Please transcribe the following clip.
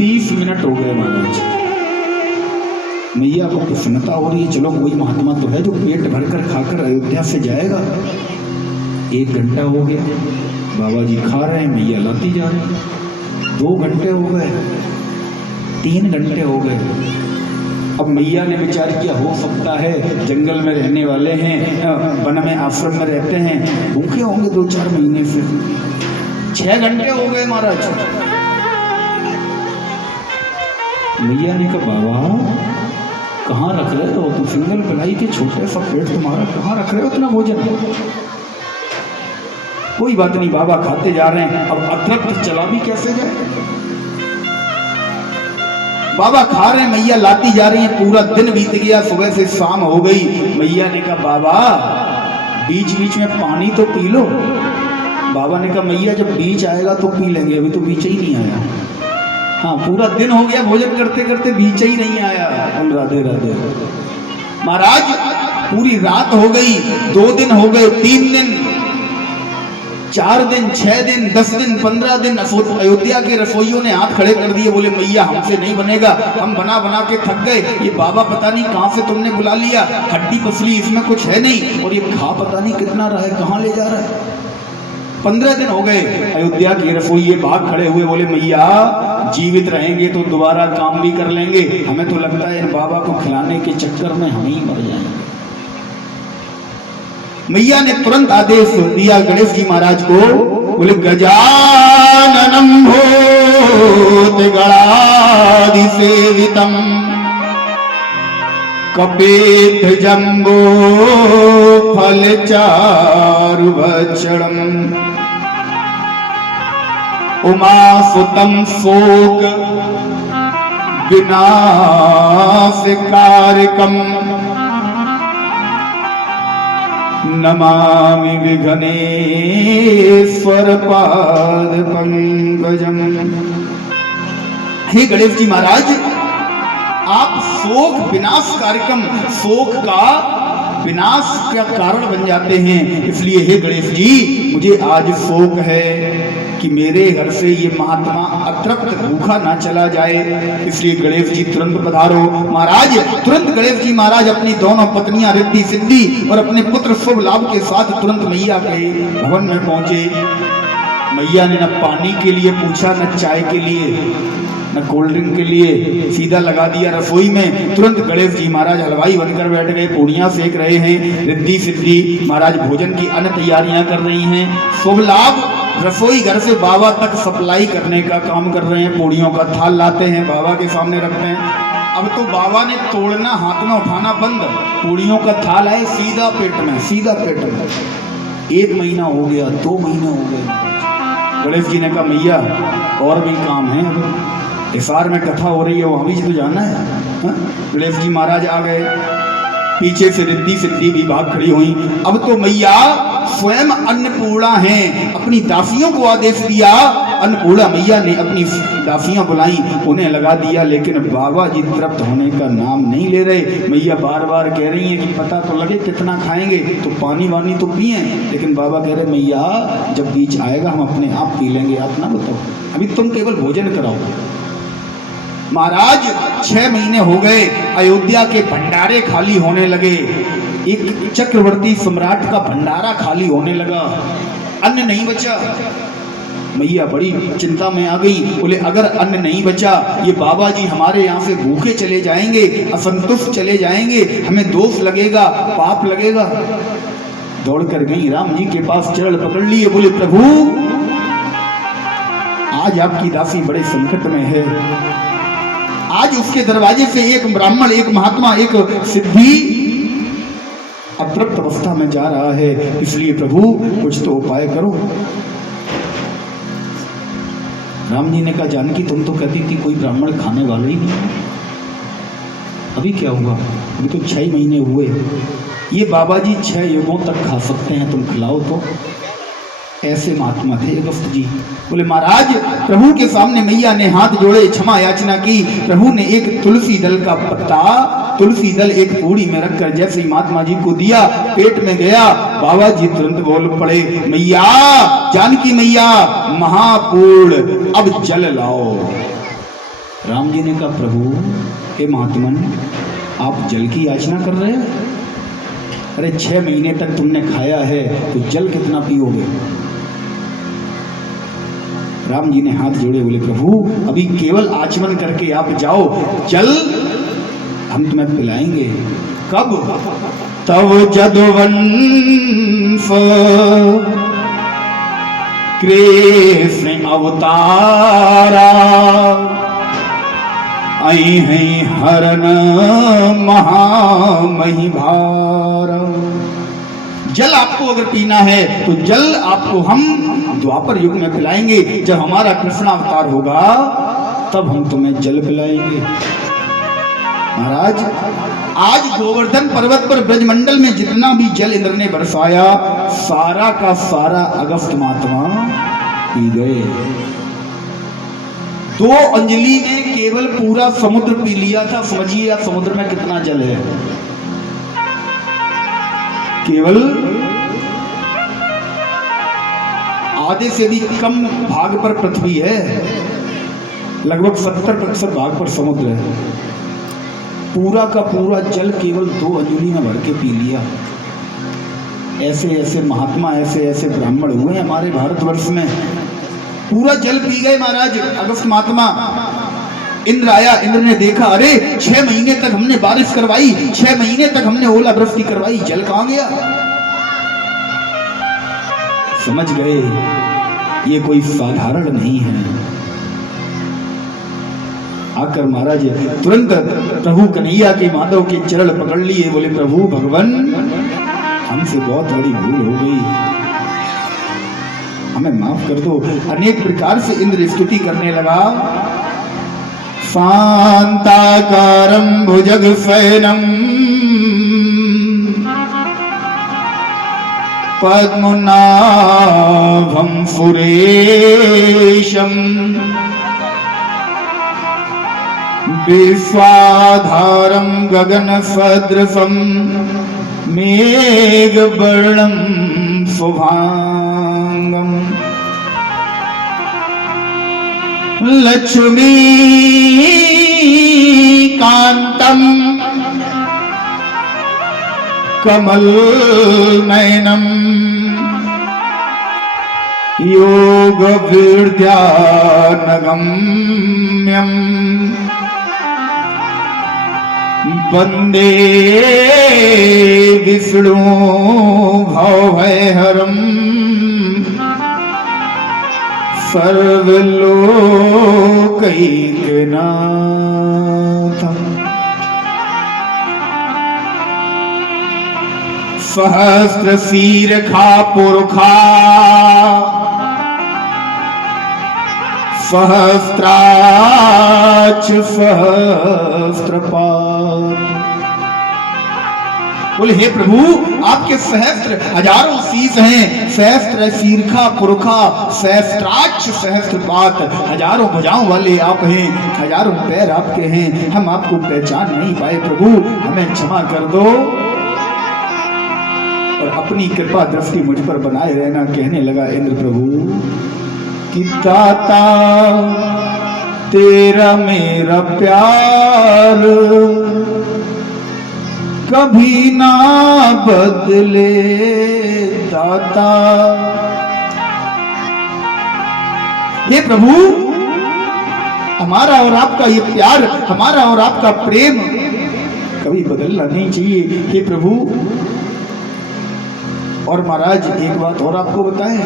30 minute हो गए महाराज। मैया को प्रसन्नता हो रही है, चलो कोई महात्मा तो है जो पेट भरकर खाकर अयोध्या से जाएगा। 1 घंटा हो गया, बाबा जी खा रहे हैं, मैया लाती जा रही है। 2 घंटे हो गए, 3 घंटे हो गए। अब मैया ने विचार किया हो सकता है जंगल में रहने वाले हैं, वन में आश्रम में रहते हैं, भूखे होंगे 2-4 महीने से। 6 घंटे हो गए महाराज। मैया ने कहा बाबा कहाँ रख रहे हो तुम, सिंगल बनाई के छोटे सा पेट तुम्हारा, कहाँ रख रहे हो इतना भोजन। कोई बात नहीं, बाबा खाते जा रहे हैं। अब अतृप्त चला भी कैसे जाए। बाबा खा रहे हैं, मैया लाती जा रही है। पूरा दिन बीत गया, सुबह से शाम हो गई। मैया ने कहा बाबा बीच बीच में पानी तो पी लो। बाबा ने कहा मैया जब बीच आएगा तो पी लेंगे, अभी तो बीच ही नहीं आया। हाँ, पूरा दिन हो गया भोजन करते करते, बीच ही नहीं आया। राधे राधे। महाराज पूरी रात हो गई, 2 दिन हो गए, 3 दिन, 4 दिन, 6 दिन, 10 दिन, 15 दिन। अयोध्या के रसोइयों ने हाथ खड़े कर दिए, बोले मैया हमसे नहीं बनेगा, हम बना बना के थक गए। ये बाबा पता नहीं कहाँ से तुमने बुला लिया, हड्डी पसली इसमें कुछ है नहीं, और ये खा पता नहीं कितना रहा है, कहाँ ले जा रहा है। 15 दिन हो गए। अयोध्या के रसोइये भाग खड़े हुए, बोले मैया जीवित रहेंगे तो दोबारा काम भी कर लेंगे, हमें तो लगता है इन बाबा को खिलाने के चक्कर में हम ही मर जाएंगे। मैया ने तुरंत आदेश दिया गणेश जी महाराज को, बोले गजाननम भूत गणाधि सेवितम कपेत जम्बो फल चारु भक्षणम उमासुतम शोक विनाशकारकम नमामि विघ्नेश्वर पाद पंकजम। हे गणेश जी महाराज, आप शोक विनाश कार्यक्रम, शोक का विनाश का कारण बन जाते हैं। इसलिए हे गणेश जी मुझे आज शोक है कि मेरे घर से ये महात्मा अतृप्त भूखा ना चला जाए, इसलिए गणेश जी तुरंत पधारो। महाराज तुरंत गणेश जी महाराज अपनी दोनों पत्नियां रिद्धि सिद्धि और अपने पुत्र शुभ लाभ के साथ तुरंत मैया के भवन में पहुंचे। मैया ने न पानी के लिए पूछा, न चाय के लिए, न कोल्ड ड्रिंक के लिए, सीधा लगा दिया रसोई में। तुरंत गणेश जी महाराज हलवाई बनकर बैठ गए, पूड़ियां सेक रहे हैं। रिद्धि सिद्धि महाराज भोजन की अन्य तैयारियां कर रही हैं। शुभ लाभ रसोई घर से बाबा तक सप्लाई करने का काम कर रहे हैं। पूड़ियों का थाल लाते हैं, बाबा के सामने रखते हैं। अब तो बाबा ने तोड़ना, हाथ में उठाना बंद, पूड़ियों का थाल आए सीधा पेट में, सीधा पेट में। 1 महीना हो गया, 2 महीने हो गए। गणेश जी ने कहा मैया और भी काम है, हिसार में कथा हो रही है, वहां भी तो जाना है। गणेश जी महाराज आ गए, पीछे से रिद्धि सिद्धि भी भाग खड़ी हुई। अब तो मैया स्वयं अन्नपूर्णा हैं, अपनी दासियों को आदेश दिया। अन्नपूर्णा मैया ने अपनी दासियां बुलाई, उन्हें लगा दिया, लेकिन बाबा जी तृप्त होने का नाम नहीं ले रहे। मैया बार बार कह रही हैं कि पता तो लगे कितना खाएंगे, तो पानी वानी तो पिए, लेकिन बाबा कह रहे मैया जब बीच आएगा हम अपने आप पी लेंगे, आप ना बताओ, अभी तुम केवल भोजन कराओ। महाराज 6 महीने हो गए, अयोध्या के भंडारे खाली होने लगे। एक चक्रवर्ती सम्राट का भंडारा खाली होने लगा, अन्न नहीं बचा। मैया बड़ी चिंता में आ गई, बोले अगर अन्न नहीं बचा, ये बाबा जी हमारे यहाँ से भूखे चले जाएंगे, असंतुष्ट चले जाएंगे, हमें दोष लगेगा, पाप लगेगा। दौड़ कर गई, राम जी के पास चरण पकड़ लिए, बोले प्रभु आज आपकी दासी बड़े संकट में है। आज उसके दरवाजे से एक ब्राह्मण, एक महात्मा, एक सिद्धि अतृप्त अवस्था में जा रहा है, इसलिए प्रभु कुछ तो उपाय करो। राम जी ने कहा जानकी तुम तो कहती थी कोई ब्राह्मण खाने वाला ही नहीं, अभी क्या हुआ? अभी तो 6 महीने हुए, ये बाबा जी 6 युगों तक खा सकते हैं, तुम खिलाओ तो। ऐसे महात्मा थे अगस्त जी। बोले महाराज प्रभु के सामने मैया ने हाथ जोड़े, क्षमा याचना की। प्रभु ने एक तुलसी दल का पत्ता, तुलसी दल एक पूड़ी में रखकर जैसे ही महात्मा जी को दिया, पेट में गया। बाबा जी तुरंत बोल पड़े मैया, जानकी मैया महापूर्ण अब जल लाओ। राम जी ने कहा, प्रभु हे महात्मन, आप जल की याचना कर रहे हैं? अरे 6 महीने तक तुमने खाया है तो जल कितना पियोगे? राम जी ने हाथ जोड़े, बोले प्रभु अभी केवल आचमन करके आप जाओ, जल हम तुम्हें पिलाएंगे। कब? तब जदुवंश कृष्ण अवतारा, आई है हरन महामही भार। जल आपको अगर पीना है तो जल आपको हम द्वापर युग में पिलाएंगे। जब हमारा कृष्णावतार होगा तब हम तुम्हें जल पिलाएंगे। महाराज, आज गोवर्धन पर्वत पर ब्रजमंडल में जितना भी जल इंद्र ने बरसाया, सारा का सारा अगस्त महात्मा पी गए। 2 अंजलि में केवल पूरा समुद्र पी लिया था। समझिए आप समुद्र में कितना जल है। केवल आधे से भी कम भाग पर पृथ्वी है, लगभग 70% भाग पर समुद्र है। पूरा का पूरा जल केवल 2 अंजलि में भर के पी लिया। ऐसे ऐसे महात्मा, ऐसे ऐसे ब्राह्मण हुए हमारे भारतवर्ष में, पूरा जल पी गए महाराज अगस्त महात्मा। इंद्र आया, इंद्र ने देखा, अरे 6 महीने तक हमने बारिश करवाई, 6 महीने तक हमने ओलावृष्टि करवाई, जल कहां गया? समझ गए ये कोई साधारण नहीं है। आकर महाराज तुरंत प्रभु कन्हैया के माधव के चरण पकड़ लिए, बोले प्रभु भगवान हमसे बहुत बड़ी भूल हो गई, हमें माफ कर दो। अनेक प्रकार से इंद्र स्तुति करने लगा। शांताकारं भुजगशयनं पद्मनाभं सुरेशं विश्वाधारं गगनसदृशं मेघवर्णं शुभांगं लक्ष्मीकान्तं कमलनयनं योगविद्यानगम्यं वन्दे विष्णु भवभयहरं सर्वलोकैकनाथं। सहस्रशीर्षा पुरुषा सहस्राक्ष सहस्त्रपाद। बोले हे प्रभु आपके सहस्त्र हजारों शीश हैं, सहस्त्र शीर्षा पुरुषा सहस्त्राक्ष सहस्त्रपाद, हजारों भुजाओं वाले आप हैं, हजारों पैर आपके हैं, हम आपको पहचान नहीं पाए प्रभु, हमें क्षमा कर दो और अपनी कृपा दृष्टि मुझ पर बनाए रहना। कहने लगा इंद्र प्रभु कि दाता तेरा मेरा प्यार कभी ना बदले दाता। हे प्रभु हमारा और आपका ये प्यार, हमारा और आपका प्रेम कभी बदलना नहीं चाहिए हे प्रभु। और महाराज एक बात और आपको बताएं,